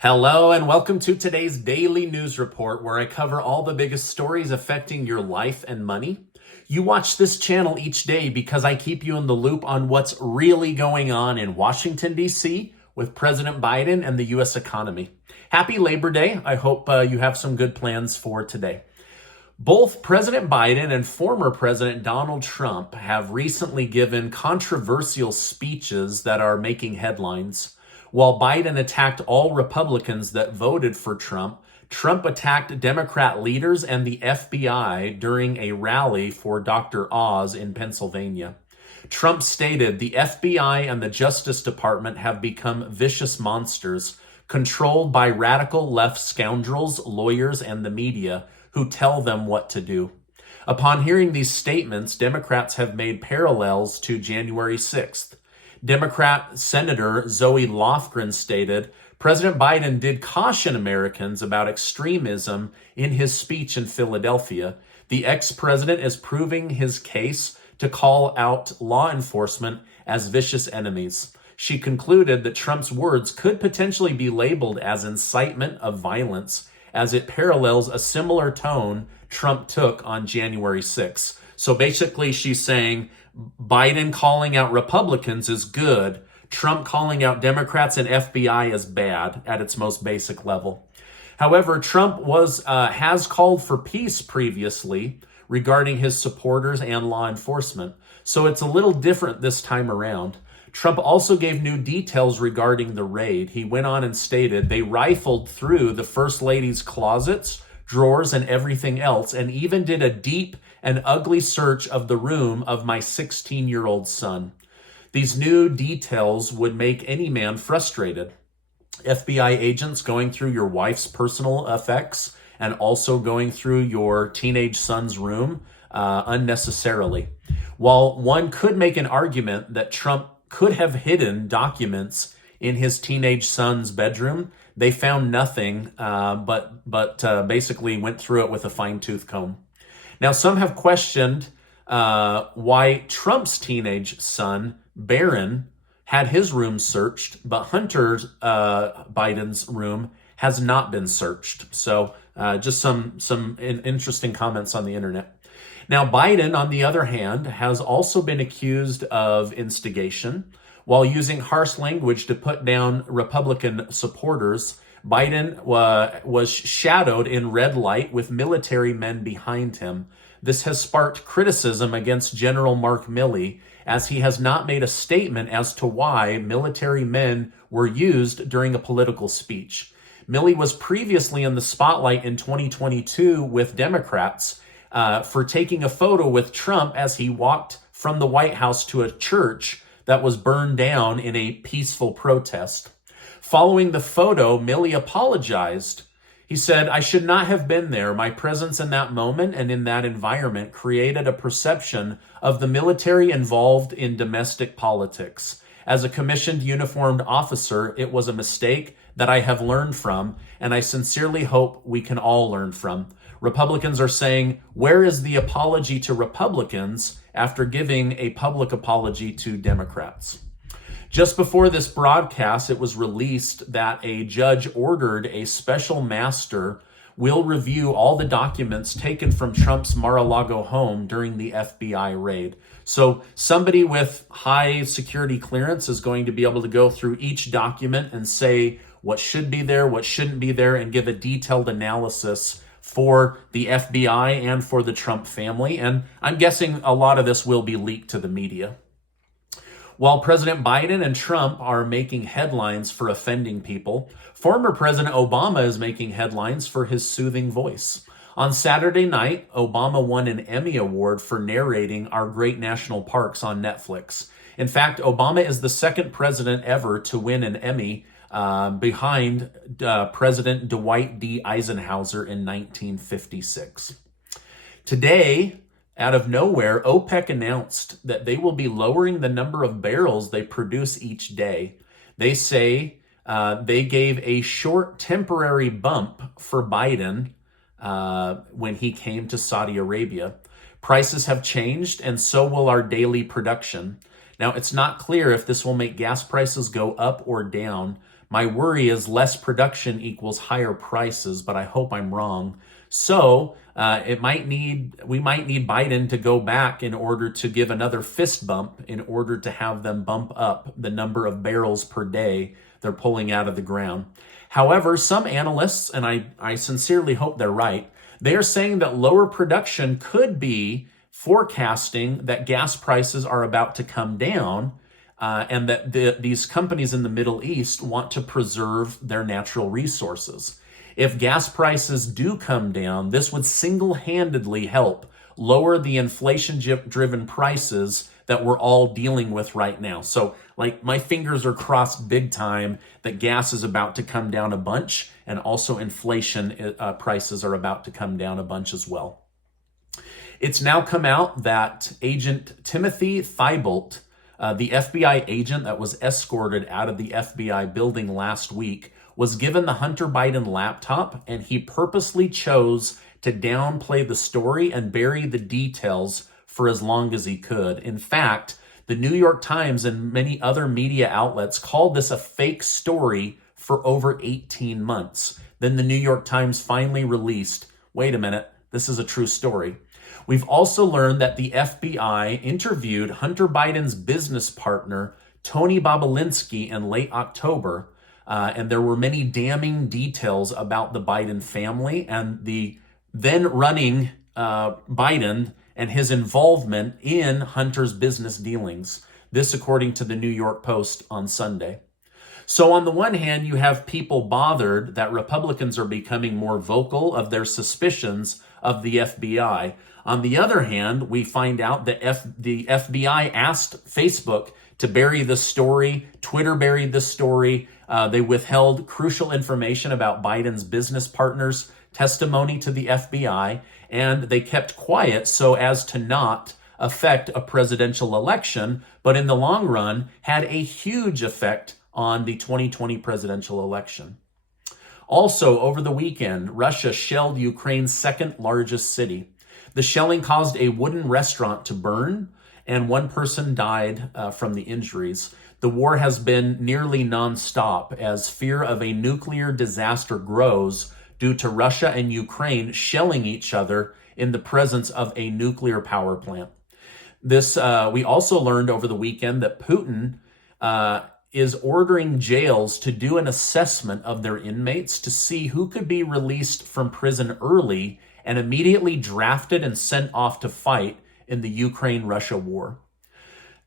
Hello and welcome to today's daily news report where I cover all the biggest stories affecting your life and money. You watch this channel each day because I keep you in the loop on what's really going on in Washington, D.C. with President Biden and the U.S. economy. Happy Labor Day. I hope you have some good plans for today. Both President Biden and former President Donald Trump have recently given controversial speeches that are making headlines. While Biden attacked all Republicans that voted for Trump, Trump attacked Democrat leaders and the FBI during a rally for Dr. Oz in Pennsylvania. Trump stated the FBI and the Justice Department have become vicious monsters, controlled by radical left scoundrels, lawyers, and the media who tell them what to do. Upon hearing these statements, Democrats have made parallels to January 6th. Democrat Senator Zoe Lofgren stated, President Biden did caution Americans about extremism in his speech in Philadelphia. The ex-president is proving his case to call out law enforcement as vicious enemies. She concluded that Trump's words could potentially be labeled as incitement of violence, as it parallels a similar tone Trump took on January 6th. So basically she's saying Biden calling out Republicans is good. Trump calling out Democrats and FBI is bad at its most basic level. However, Trump has called for peace previously regarding his supporters and law enforcement. So it's a little different this time around. Trump also gave new details regarding the raid. He went on and stated they rifled through the First Lady's closets, drawers, and everything else, and even did a deep and ugly search of the room of my 16-year-old son. These new details would make any man frustrated. FBI agents going through your wife's personal effects and also going through your teenage son's room unnecessarily. While one could make an argument that Trump could have hidden documents in his teenage son's bedroom, they found nothing, but basically went through it with a fine-tooth comb. Now, some have questioned why Trump's teenage son, Barron, had his room searched, but Hunter Biden's room has not been searched. So just some interesting comments on the internet. Now, Biden, on the other hand, has also been accused of instigation. While using harsh language to put down Republican supporters, Biden was shadowed in red light with military men behind him. This has sparked criticism against General Mark Milley, as he has not made a statement as to why military men were used during a political speech. Milley was previously in the spotlight in 2022 with Democrats for taking a photo with Trump as he walked from the White House to a church that was burned down in a peaceful protest. Following the photo, Milley apologized. He said, I should not have been there. My presence in that moment and in that environment created a perception of the military involved in domestic politics. As a commissioned uniformed officer, it was a mistake that I have learned from, and I sincerely hope we can all learn from. Republicans are saying, where is the apology to Republicans after giving a public apology to Democrats? Just before this broadcast, it was released that a judge ordered a special master will review all the documents taken from Trump's Mar-a-Lago home during the FBI raid. So somebody with high security clearance is going to be able to go through each document and say what should be there, what shouldn't be there, and give a detailed analysis for the FBI and for the Trump family. And I'm guessing a lot of this will be leaked to the media. While President Biden and Trump are making headlines for offending people, former President Obama is making headlines for his soothing voice. On Saturday night, Obama won an Emmy Award for narrating Our Great National Parks on Netflix. In fact, Obama is the second president ever to win an Emmy behind President Dwight D. Eisenhower in 1956. Today, out of nowhere, OPEC announced that they will be lowering the number of barrels they produce each day. They say they gave a short temporary bump for Biden when he came to Saudi Arabia. Prices have changed, and so will our daily production. Now, it's not clear if this will make gas prices go up or down, My worry is less production equals higher prices, but I hope I'm wrong. So we might need Biden to go back in order to give another fist bump in order to have them bump up the number of barrels per day they're pulling out of the ground. However, some analysts, and I sincerely hope they're right, they are saying that lower production could be forecasting that gas prices are about to come down, and that these companies in the Middle East want to preserve their natural resources. If gas prices do come down, this would single-handedly help lower the inflation-driven prices that we're all dealing with right now. So, like, my fingers are crossed big time that gas is about to come down a bunch, and also inflation prices are about to come down a bunch as well. It's now come out that Agent Timothy Thibault, the FBI agent that was escorted out of the FBI building last week, was given the Hunter Biden laptop, and he purposely chose to downplay the story and bury the details for as long as he could. In fact, the New York Times and many other media outlets called this a fake story for over 18 months. Then the New York Times finally released, wait a minute, this is a true story. We've also learned that the FBI interviewed Hunter Biden's business partner, Tony Bobulinski, in late October, and there were many damning details about the Biden family and the then running Biden and his involvement in Hunter's business dealings. This according to the New York Post on Sunday. So on the one hand, you have people bothered that Republicans are becoming more vocal of their suspicions of the FBI. On the other hand, we find out that the FBI asked Facebook to bury the story. Twitter buried the story. They withheld crucial information about Biden's business partners' testimony to the FBI, and they kept quiet so as to not affect a presidential election, but in the long run had a huge effect on the 2020 presidential election. Also, over the weekend, Russia shelled Ukraine's second largest city. The shelling caused a wooden restaurant to burn, and one person died from the injuries. The war has been nearly nonstop as fear of a nuclear disaster grows due to Russia and Ukraine shelling each other in the presence of a nuclear power plant. We also learned over the weekend that Putin is ordering jails to do an assessment of their inmates to see who could be released from prison early and immediately drafted and sent off to fight in the Ukraine-Russia war.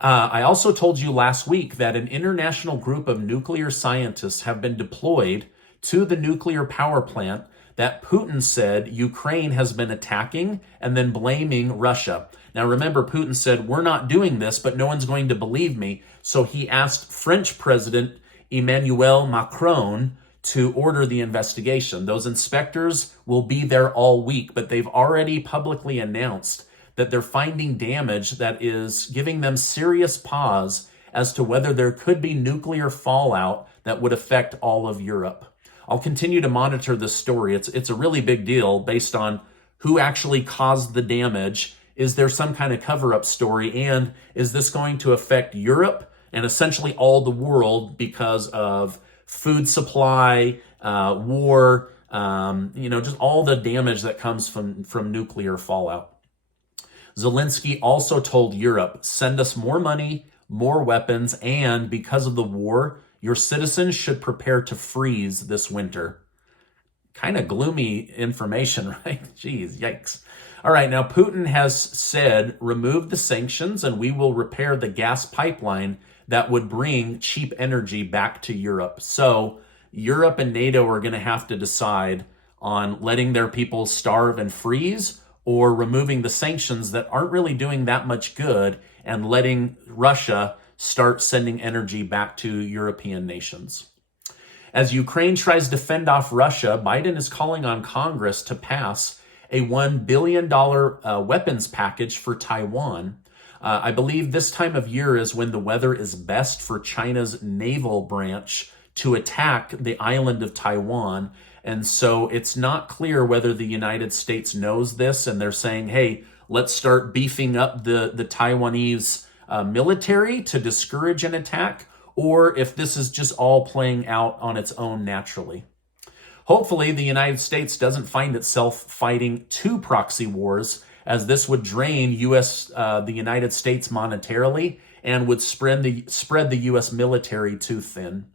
I also told you last week that an international group of nuclear scientists have been deployed to the nuclear power plant that Putin said Ukraine has been attacking and then blaming Russia. Now remember, Putin said, we're not doing this, but no one's going to believe me. So he asked French President Emmanuel Macron to order the investigation. Those inspectors will be there all week, but they've already publicly announced that they're finding damage that is giving them serious pause as to whether there could be nuclear fallout that would affect all of Europe. I'll continue to monitor this story. It's a really big deal based on who actually caused the damage. Is there some kind of cover-up story? And is this going to affect Europe and essentially all the world because of food supply, war, just all the damage that comes from nuclear fallout? Zelensky also told Europe, send us more money, more weapons, and because of the war, your citizens should prepare to freeze this winter. Kind of gloomy information, right? Jeez, yikes. All right, now Putin has said, remove the sanctions and we will repair the gas pipeline that would bring cheap energy back to Europe. So Europe and NATO are going to have to decide on letting their people starve and freeze or removing the sanctions that aren't really doing that much good and letting Russia start sending energy back to European nations. As Ukraine tries to fend off Russia, Biden is calling on Congress to pass a $1 billion weapons package for Taiwan. I believe this time of year is when the weather is best for China's naval branch to attack the island of Taiwan. And so it's not clear whether the United States knows this and they're saying, hey, let's start beefing up the Taiwanese military to discourage an attack, or if this is just all playing out on its own naturally. Hopefully, the United States doesn't find itself fighting two proxy wars, as this would drain the United States monetarily and would spread the U.S. military too thin.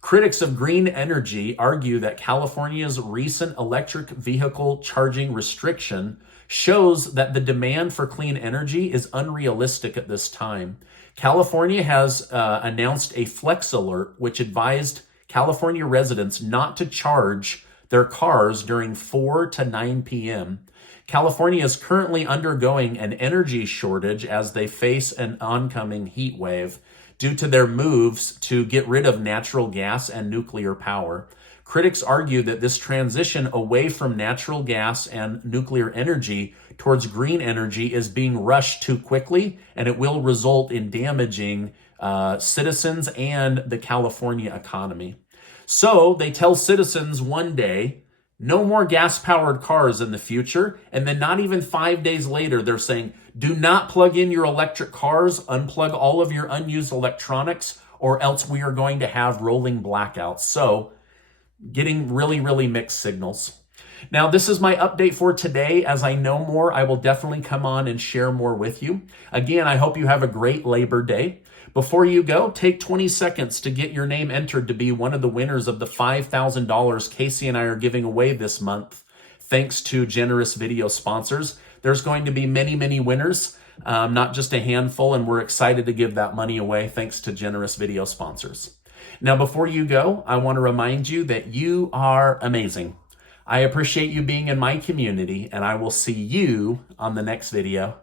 Critics of green energy argue that California's recent electric vehicle charging restriction shows that the demand for clean energy is unrealistic at this time. California has announced a flex alert, which advised California residents not to charge their cars during 4 to 9 p.m. California is currently undergoing an energy shortage as they face an oncoming heat wave due to their moves to get rid of natural gas and nuclear power. Critics argue that this transition away from natural gas and nuclear energy towards green energy is being rushed too quickly, and it will result in damaging citizens and the California economy. So they tell citizens one day, no more gas-powered cars in the future, and then not even 5 days later, they're saying, do not plug in your electric cars, unplug all of your unused electronics, or else we are going to have rolling blackouts. So getting really, really mixed signals. Now, this is my update for today. As I know more, I will definitely come on and share more with you. Again, I hope you have a great Labor Day. Before you go, take 20 seconds to get your name entered to be one of the winners of the $5,000 Casey and I are giving away this month, thanks to generous video sponsors. There's going to be many, many winners, not just a handful, and we're excited to give that money away thanks to generous video sponsors. Now, before you go, I want to remind you that you are amazing. I appreciate you being in my community, and I will see you on the next video.